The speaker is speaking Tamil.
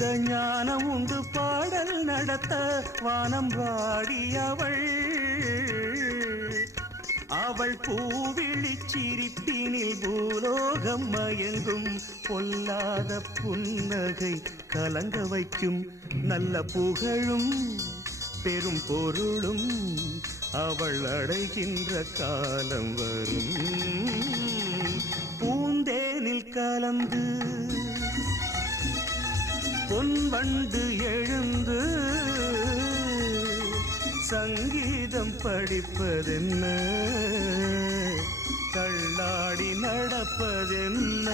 சங்கீத ஞானம் உண்டு பாடல் நடத்த வானம் வாடியவள் அவள் பூவிழி சிரிப்பினில் பூலோகம் மயங்கும் பொல்லாத புன்னகை கலங்க வைக்கும் நல்ல புகழும் பெரும் பொருளும் அவள் அடைகின்ற காலம் வரும் பூந்தேனில் கலந்து பொன்வண்டு எழுந்து சங்கீதம் படிப்பதென்ன தள்ளாடி நடப்பதென்ன